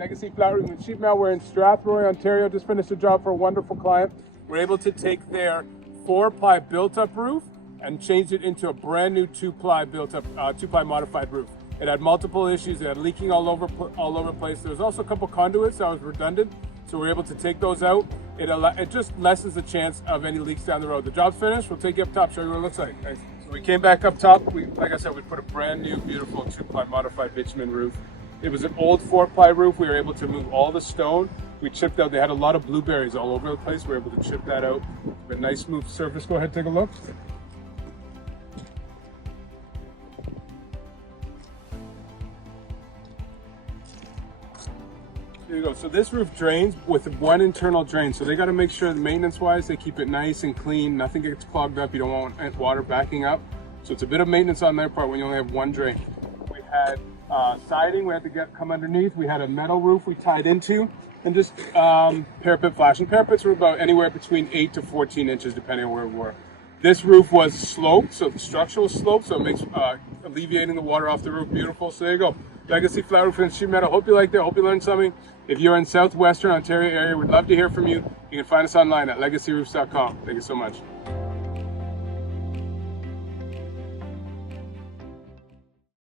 Legacy Flat Roof and Sheet Metal. We're in Strathroy, Ontario. Just finished a job for a wonderful client. We're able to take their 4-ply built-up roof and change it into a brand new 2-ply built-up, 2-ply modified roof. It had multiple issues. It had leaking all over the place. There was also a couple conduits that was redundant, so we're able to take those out. It just lessens the chance of any leaks down the road. The job's finished. We'll take you up top, show you what it looks like. Thanks. So we came back up top. Like I said, we put a brand new, beautiful 2-ply modified bitumen roof. It was an old 4-ply roof. We were able to move all the stone. We chipped out. They had a lot of blueberries all over the place. We were able to chip that out. A nice smooth surface. Go ahead, take a look. There you go. So this roof drains with one internal drain. So they got to make sure that maintenance-wise, they keep it nice and clean. Nothing gets clogged up. You don't want water backing up. So it's a bit of maintenance on their part when you only have one drain. We had siding we had to come underneath. We had a metal roof we tied into, and just parapet flashing. Parapets were about anywhere between 8 to 14 inches depending on where we were. This roof was sloped, so the structural slope, so it makes alleviating the water off the roof beautiful. So there you go. Legacy Flat Roof and Sheet Metal. Hope you liked it. Hope you learned something. If you're in Southwestern Ontario area, we'd love to hear from you. You can find us online at legacyroofs.com. Thank you so much.